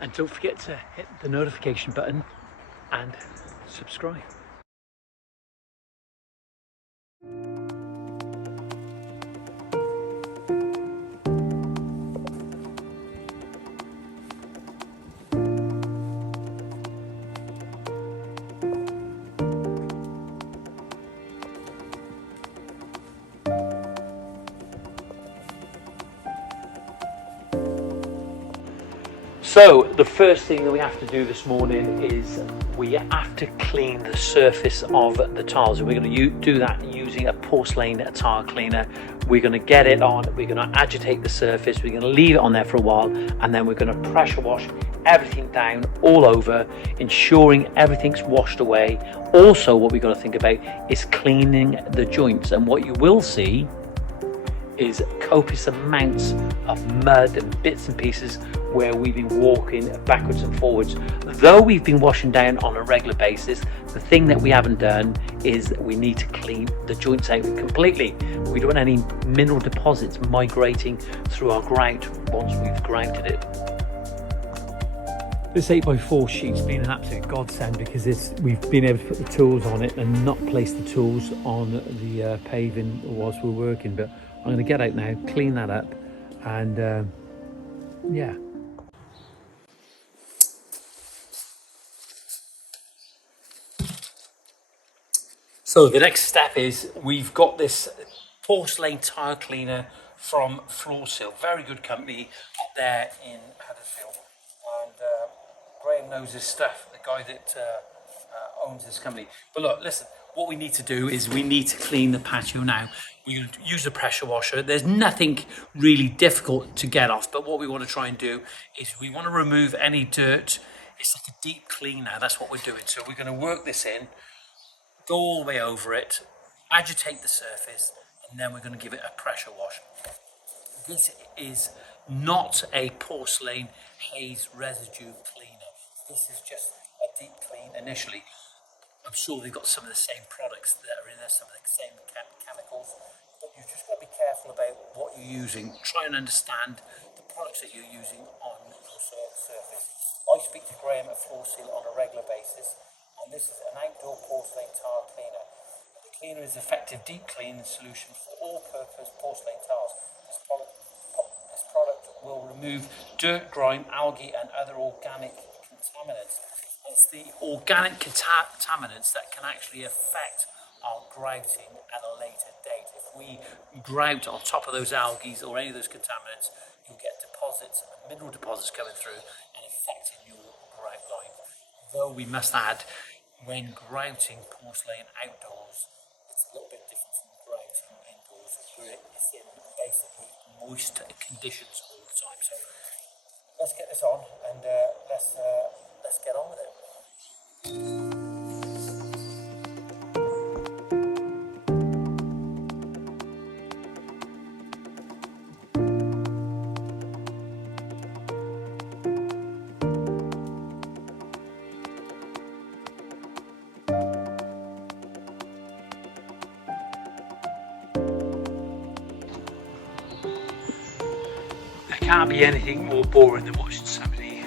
And don't forget to hit the notification button and subscribe. So the first thing that we have to do this morning is we have to clean the surface of the tiles. We're going to do that using a porcelain tile cleaner. We're going to get it on, we're going to agitate the surface, we're going to leave it on there for a while, and then we're going to pressure wash everything down all over, ensuring everything's washed away. Also, what we've got to think about is cleaning the joints, and what you will see is copious amounts of mud and bits and pieces where we've been walking backwards and forwards. Though we've been washing down on a regular basis, the thing that we haven't done is that we need to clean the joints out completely. We don't want any mineral deposits migrating through our grout once we've grouted it. This 8x4 sheet's been an absolute godsend because we've been able to put the tools on it and not place the tools on the paving whilst we're working. But I'm going to get out now, clean that up, and yeah. So the next step is we've got this porcelain tile cleaner from Floorsil, very good company up there in Huddersfield, and Graham knows his stuff, the guy that owns this company. But look, listen, what we need to do is we need to clean the patio now. We're going to use a pressure washer. There's nothing really difficult to get off, but what we want to try and do is we want to remove any dirt. It's like a deep clean now, that's what we're doing. So we're going to work this in, go all the way over it, agitate the surface, and then we're going to give it a pressure wash. This is not a porcelain haze residue cleaner. This is just a deep clean initially. I'm sure they've got some of the same products that are in there, some of the same chemicals, but you've just got to be careful about what you're using. Try and understand the products that you're using on your surface. I speak to Graham at Floorsil on a regular basis, and this is an outdoor porcelain tile cleaner. The cleaner is effective deep cleaning solution for all-purpose porcelain tiles. This product will remove dirt, grime, algae, and other organic contaminants. It's the organic contaminants that can actually affect our grouting at a later date. If we grout on top of those algae or any of those contaminants, you'll get deposits, mineral deposits coming through and affecting your grout line. Though we must add, when grouting porcelain outdoors, it's a little bit different from grouting indoors, where it's in basically moist conditions all the time. So let's get this on and let's get on with it. There can't be anything more boring than watching somebody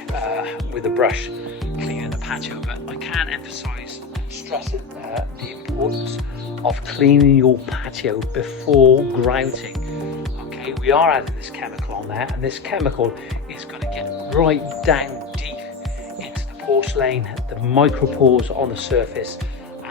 with a brush cleaning the patio, but I can't emphasize and stress it, the importance of cleaning your patio before grouting. Okay, we are adding this chemical on there, and this chemical is going to get right down deep into the porcelain, the micropores on the surface,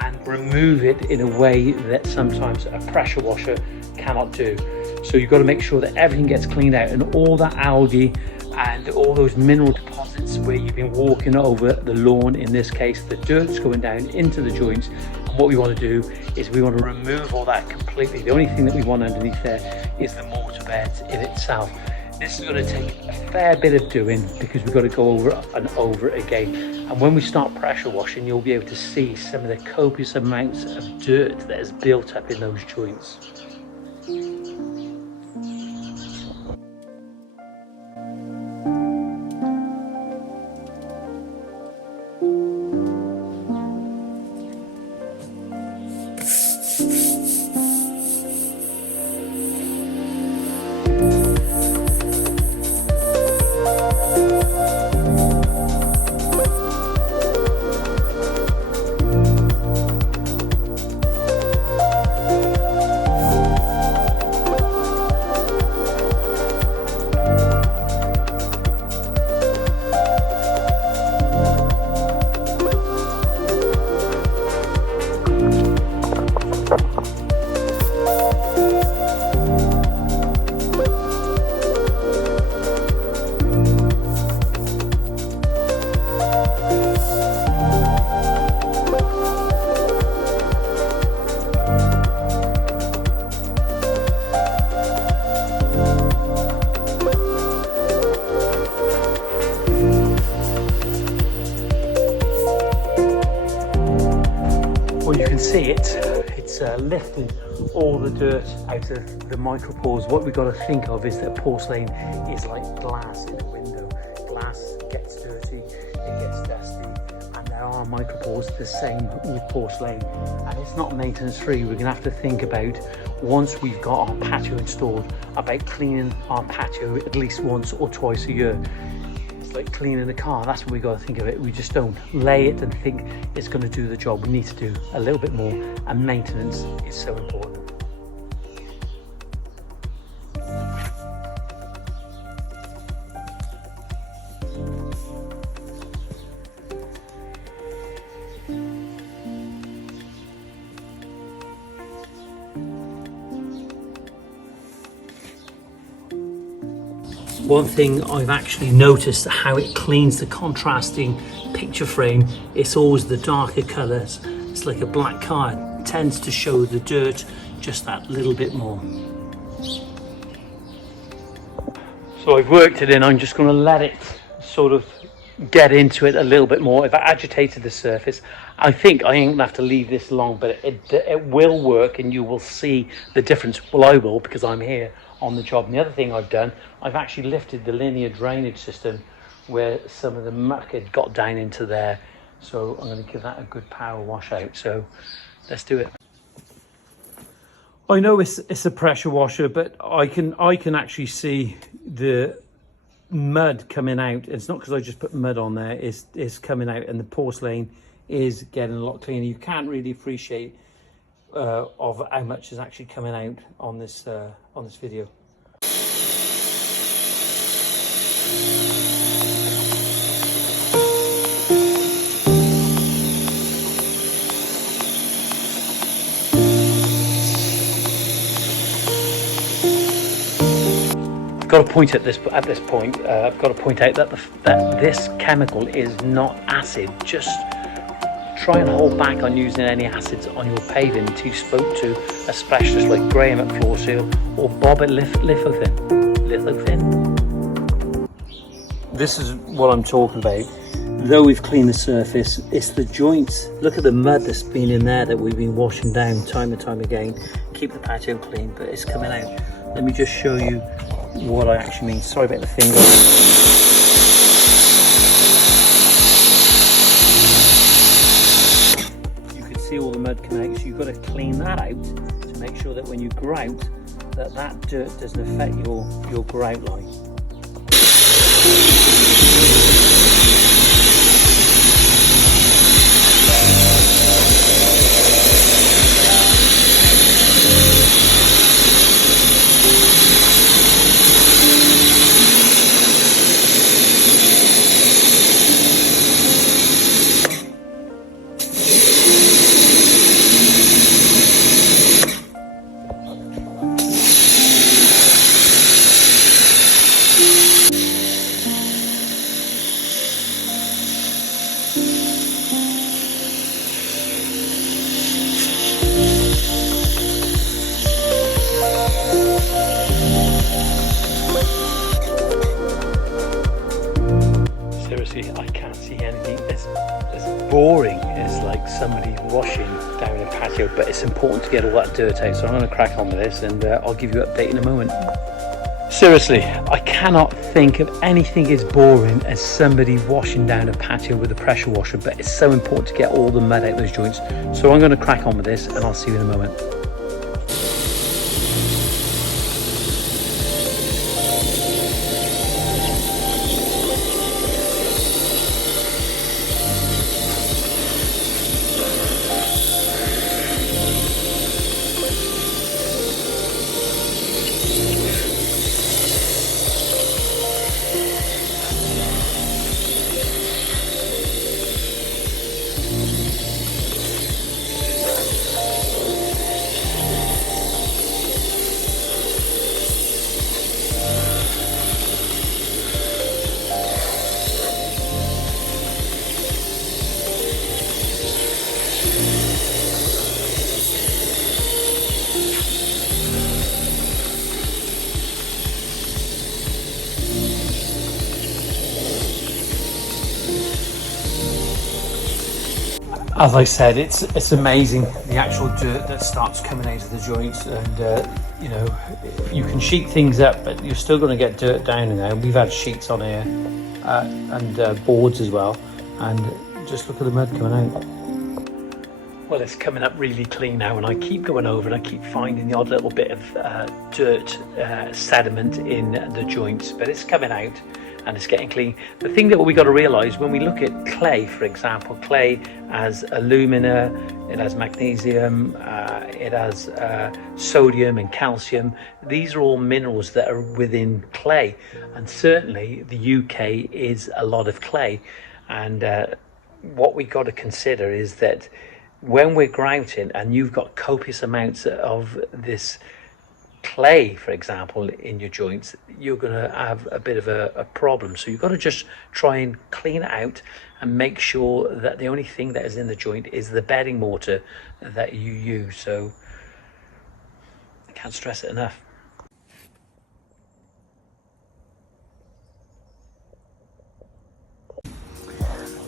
and remove it in a way that sometimes a pressure washer cannot do. So you've got to make sure that everything gets cleaned out, and all that algae and all those mineral deposits where you've been walking over the lawn, in this case the dirt's going down into the joints. And what we want to do is we want to remove all that completely. The only thing that we want underneath there is the mortar beds in itself. This is going to take a fair bit of doing because we've got to go over and over again. And when we start pressure washing, you'll be able to see some of the copious amounts of dirt that has built up in those joints. can see it's lifted all the dirt out of the micropores. What we've got to think of is that porcelain is like glass in a window. Glass gets dirty, it gets dusty, and there are micropores the same with porcelain, and it's not maintenance free. We're gonna have to think about, once we've got our patio installed, about cleaning our patio at least once or twice a year. It's like cleaning a car. That's what we got to think of it. We just don't lay it and think it's going to do the job. We need to do a little bit more, and maintenance is so important. One thing I've actually noticed, how it cleans the contrasting picture frame. It's always the darker colours. It's like a black car. It tends to show the dirt just that little bit more. So I've worked it in. I'm just going to let it sort of get into it a little bit more. If I agitated the surface, I think I ain't gonna have to leave this long, but it will work, and you will see the difference. Well, I will, because I'm here on the job. And the other thing I've done, I've actually lifted the linear drainage system where some of the muck had got down into there. So I'm going to give that a good power wash out. So let's do it. I know it's a pressure washer, but I can actually see the mud coming out. It's not because I just put mud on there. It's coming out, and the porcelain is getting a lot cleaner. You can't really appreciate of how much is actually coming out on this video. I've got to point at this point. I've got to point out that this chemical is not acid. Just try and hold back on using any acids on your paving until you spoke to a specialist like Graham at Floor Seal or Bob at Lithothin. This is what I'm talking about. Though we've cleaned the surface, it's the joints. Look at the mud that's been in there that we've been washing down time and time again. Keep the patio clean, but it's coming out. Let me just show you what I actually mean. Sorry about the finger. See all the mud coming out, so you've got to clean that out to make sure that when you grout, that dirt doesn't affect your grout line. Seriously, I can't see anything as boring as like somebody washing down a patio, but it's important to get all that dirt out. So I'm going to crack on with this, and I'll give you an update in a moment. Seriously, I cannot think of anything as boring as somebody washing down a patio with a pressure washer, but it's so important to get all the mud out of those joints. So I'm going to crack on with this, and I'll see you in a moment. As I said, it's amazing the actual dirt that starts coming out of the joints, and you know, you can sheet things up, but you're still going to get dirt down in there. We've had sheets on here and boards as well, and just look at the mud coming out. Well, it's coming up really clean now, and I keep going over and I keep finding the odd little bit of dirt, sediment in the joints, but it's coming out and it's getting clean. The thing that we got to realise when we look at clay, for example, clay has alumina, it has magnesium, it has sodium and calcium. These are all minerals that are within clay, and certainly the UK is a lot of clay. And what we got to consider is that when we're grouting and you've got copious amounts of this clay, for example, in your joints, you're going to have a bit of a problem. So you've got to just try and clean it out and make sure that the only thing that is in the joint is the bedding mortar that you use. So I can't stress it enough.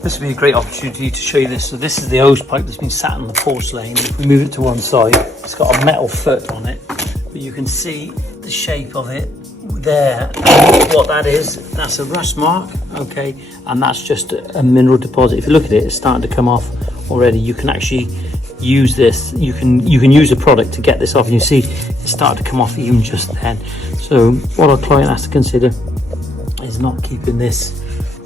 This would be a great opportunity to show you this. So this is the hose pipe that's been sat on the porcelain. If we move it to one side, it's got a metal foot on it, but you can see the shape of it there. And what that is, that's a rust mark, okay, and that's just a mineral deposit. If you look at it, it's starting to come off already. You can actually use this. You can use a product to get this off, and you see it started to come off even just then. So what our client has to consider is not keeping this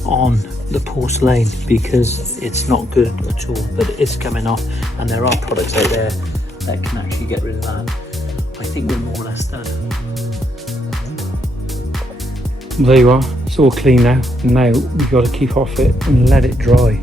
on the porcelain, because it's not good at all, but it's coming off, and there are products out there that can actually get rid of that. I think we're more or less done. There you are, it's all clean now. Now we've got to keep off it and let it dry.